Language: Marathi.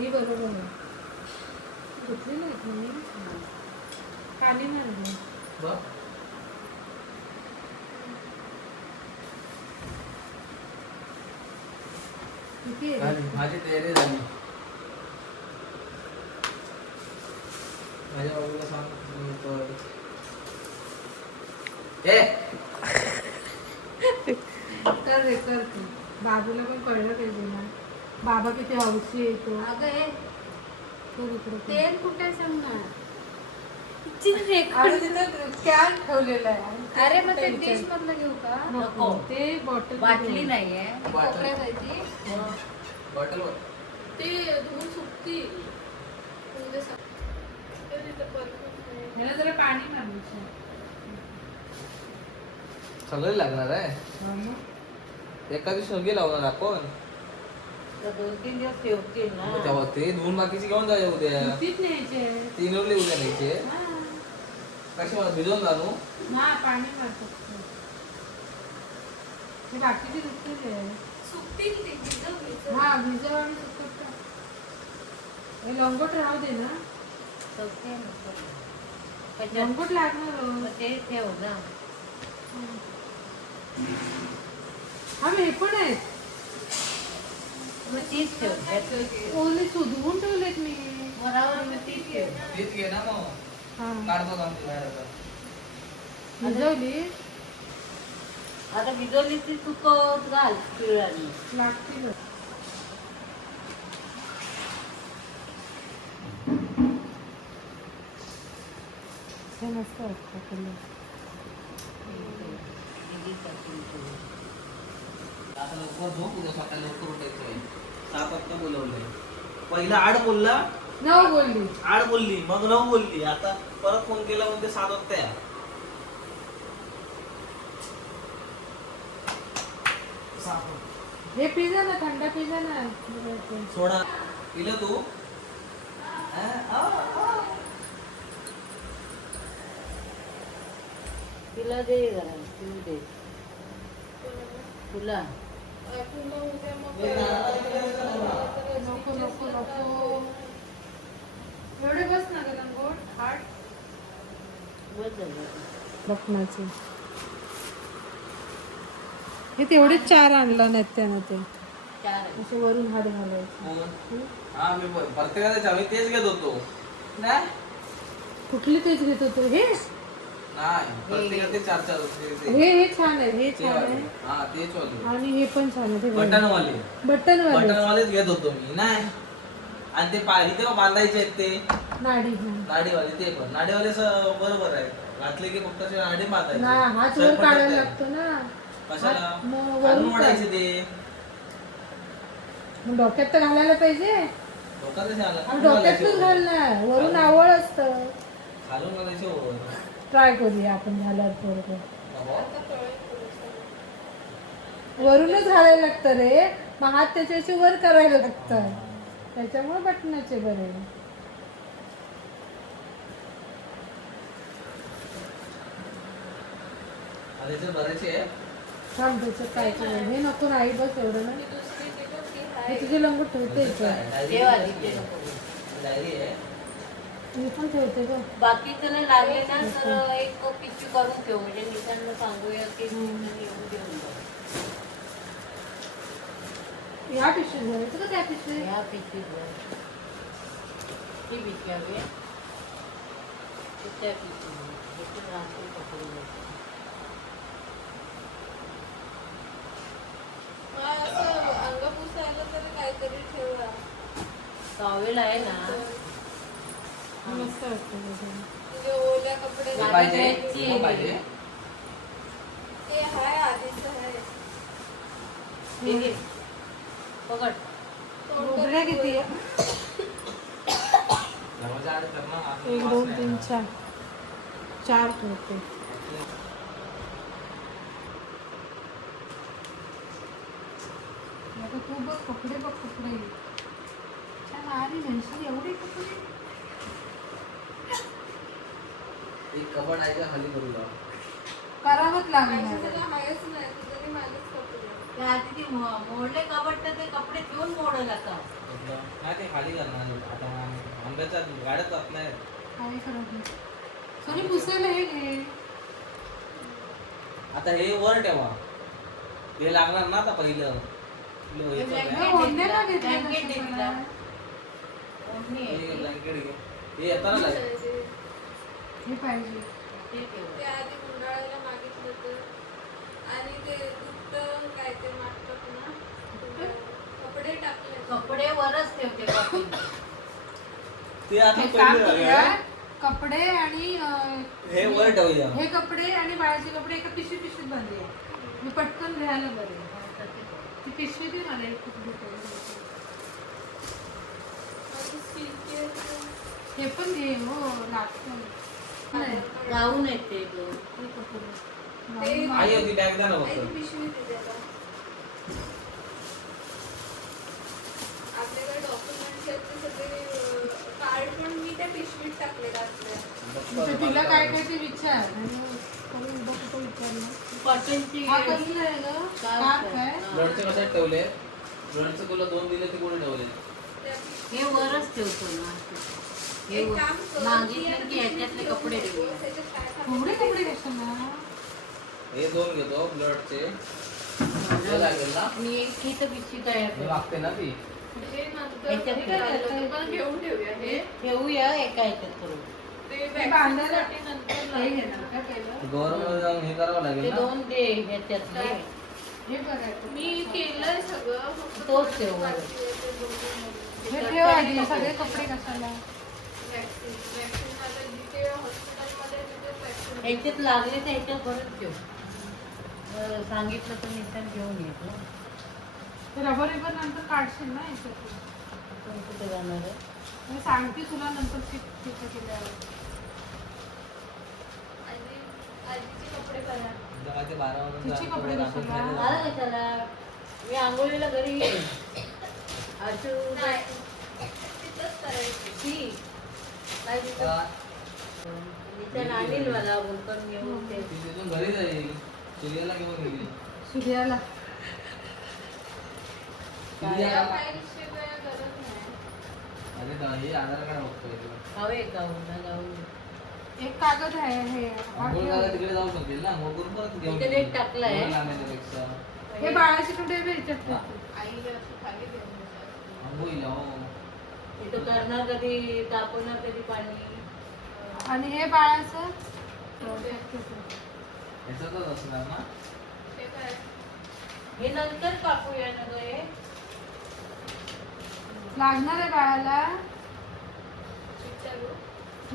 ही बरोबर आहे. कुठली नाही तुम्ही पाणी नाही बघ किती आहे? माझी तयारी झाली. माझ्या बाबूला सांग कर रे कर तू. बाबूला पण कळलं पाहिजे ना बाबा किती हौशी येतो. अगं हे तर इकडे तेल कुठे सांग ना. अरे तिथं कॅन ठेवलेलं आहे. अरे मग ते डिश मधलं घेऊ का? नको ते बॉटल बाटली नाहीये बाटली. कोपऱ्यात आहे ती. बॉटल ते धुवून सुकती. उद्या ह्याला जरा पाणी मारलं. सगळे लागणार आहे. एका दिवशी सगळे लावणार आपण. 2-3 दिवस ठेवतील ना. मग तेव्हा ते धुवून बाकीचे घेऊन जायचे उद्या. कितीच न्यायचे. 3 उरले उद्या न्यायचे. कशी मला भिजवून घालू. हा पाणी मारतो. ते बाकीचे दुखतील आहे. सुकतील ते भिजव. हा भिजव आणि सुकत टाक. हे लंगोट राहू दे ना. लंगोट लागणार हो. ते ठेव ना. हा हे पण आहेत. मग तीच ठेव. ओले सुधवून ठेवलेत मी. वरावर मग तीच ठेव. तीच घे ना मग. हा काढतो जाऊन ते बाहेर आता. भिजवली आता भिजवली ती सुकवत घाल पिळानी. लागतील. हे मस्त वाटतं. आता लवकर झोप उद्या सकाळी लवकर उठायचंय. 7 वाजता बोलवलंय. पहिला 8 बोलला. 9 बोलली. 8 बोलली मग 9 बोलली. आता परत फोन केला म्हणजे 7 वाजता या. हे पिझ्झा ना थंड पिझ्झा ना. सोडा पिलं तू. तिला दे जरा पिऊ दे. तुला नको नको नको. एवढे बस ना ग लंगोट. हाट बस झालं. बकनाचे हे तेवढेच 4 आणला नाहीत त्यानं. ते 4 आहे. असे वरून हात घालायचे. हा मी प्रत्येकाला चावी तेच घेत होतो. नाही कुठली तेच घेत होतो. हे प्रत्येकाला ते 4-4 होते. हे छान आहे. हे ते छान वाले. आहे. हा तेच वाले. आणि हे पण छान आहे. बटनवाले. बटनवाले बटनवालेच घेत होतो मी. नाही आणि ते पाहिजे तेव्हा बांधायचे आहेत ते नाडी. नाडीवाले. ते पण नाडीवाले बरोबर आहे. घातले की फक्त असे नाडी बांधायचे. ना हात वर काढायला लागतो ना. कशाला मग घालून वरून ओढायचे ते. मग डोक्यात तर घालायला पाहिजे. डोक्यातच आलं. आणि डोक्यातच घालणार. वरून आवळ असतं. घालून घालायचे वर. ट्राय करूया आपण झाल्यावर थोडं. वरूनच घालायला लागतं रे. मग हात त्याच्याशी वर करायला लागतं. त्याच्यामुळे बटनाचे बरे. बरेचसे आहे. थांब त्याच्यात काय करायचं. हे नको नाही बस एवढं ना. हे तुझे लंगोट ठेवते ठेव आधी ते नको. डायरी आहे. मी पण ठेवते ग. बाकीचं नाही लागले ना तर एक पिशवी करून ठेव. म्हणजे निशांना सांगूया की येऊन घेऊन जा. या पिशवीत भरायचं का त्या पिशवीत. ह्या पिशवीत भर. ही पिशवी हवी आहे. त्या पिशवीत राहतील पकडून घ्यायचं. टॉवेल आहे ना. मस्त वाटतं. ओल्या कपडे हे पाहिजे. लागायची. हे पाहिजे. ते हाय आधीच आहे. हे घे. पकड. उघड्या किती आहे. दरवाजा आड कर ना. 1 2 3 4 4 ठेवते. आता तू बघ कपडे बघ. कपडे छान आली म्हणशील एवढे कपडे. एक कबड आहे का खाली करू लाव. करावंच लागणार तुझं आहेच नाही तुझं आणि माझेच कपडे त्या आधी ती मोडले कपडे तर ते कपडे घेऊन मोडत आता नाही ते खाली करणार आता आंब्याच्या गाड्यात जात नाही काही करत नाही सोनी पुसायला हे घे आता हे वर ठेवा ते लागणार ना आता पहिलं ओढण्याला घेतलं ब्लँकेट दे तिला. कशाला? ओढणी आहे ती. ब्लँकेट घे हे येताना लागेल हे पाहिजे ते ठेव. ते आधी गुंडाळायला मागितलं होतं आणि ते दुपटं काय ते मागतात ना कपडे टाकले कपडे वरच ठेवते बाकी. ते आता हे काम पहिलं करूया झालं. कपडे आणि हे वर ठेवूया हे कपडे आणि बाळाचे कपडे एका पिशवीत बांधूया मी पटकन घ्यायला बरे ती पिशवी दे मला एक हे पण घे हो लागतं गाऊन आहेत ते दोन. हे कपडे. ते- आई होती बॅग द्या ना आई ती फक्त पिशवी दिली आता आपल्याकडे डॉक्युमेंट्स आहेत ते सगळे कार्ड पण मी त्या पिशवीत टाकले तर तिला काय काय ते विचार आणि कोणी उभं कुठं विचारलं कॉटनची हा कसलं आहे ग काप काय ब्लडचे कशात ठेवले ब्लडचे तुला 2 दिले ते कोणी ठेवले हे वरच ठेवतो ना हे मागितलं की ह्याच्यातले कपडे ठेवूया. थोडे कपडे कशाला हे 2 घेतो ब्लडचे हे लागेल ना आणि एक इथं पिशवी तयार हे करू. लागते ना ती हे नंतर ह्याच्यात हे काय झालं? पण घेऊन ठेवूया हे ठेवूया एका ह्याच्यात करू. ते हे बांधायला vaccine साठी नंतर हे घेणार का पहिलं गव्हर्नमेंट जाऊन हे करावं ते लागेल ना 2 दे ह्याच्यातले. हे बघायचं मी केलंय सगळं फक्त तोच ठेव वर. बाकी आहे ते बघून हे ठेव आधी सगळे कपडे कशाला वॅक्सिन आता जिथे हॉस्पिटलमध्ये तिथे वॅक्सिन ह्याच्यात लागले तर ह्याच्यात भरत ठेव. सांगितलं तर निदान घेऊन येतो. ते रबर रिबर नंतर काढशील ना याच्यातून पण कुठे जाणार आहे? मी सांगते तुला नंतर चिठ्ठी केल्यावर आजीचे कपडे करा जेव्हा ते 12 वाजता तिचे कपडे रात्री कशाला? खायला मला कशाला मी आंघोळीला घरी येईन. आशू नाही तिथंच करायची ती काय तिथं का? तिथं आणील मला बोलकर घेऊन ते ती तिथून घरी जाईल चिलियाला घेऊन गेली सूर्याला चिलियाला फाईलशिवाय गरज नाही अरे हे आधार कार्ड बघतोय तुला. हवे गाऊन गाऊन एक कागद आहे हे हा अंघोळ ठेव. करायला तिकडे जाऊ शकतील ना मग करून परत घेऊन इथे ये. डेट टाकलाय. एवढं लांब आहे त्यापेक्षा. हे बाळाचे कपडे बी ह्याच्यात ठेव. आईला असं खाली घेऊन जायचं. अंघोळीला हो तिथं करणार कधी तापवणार कधी पाणी आणि हे बाळाचं ह्याच्यातच असणार ना ते काय हे नंतर कापूया ना ग हे लागणार आहे बाळाला विचारू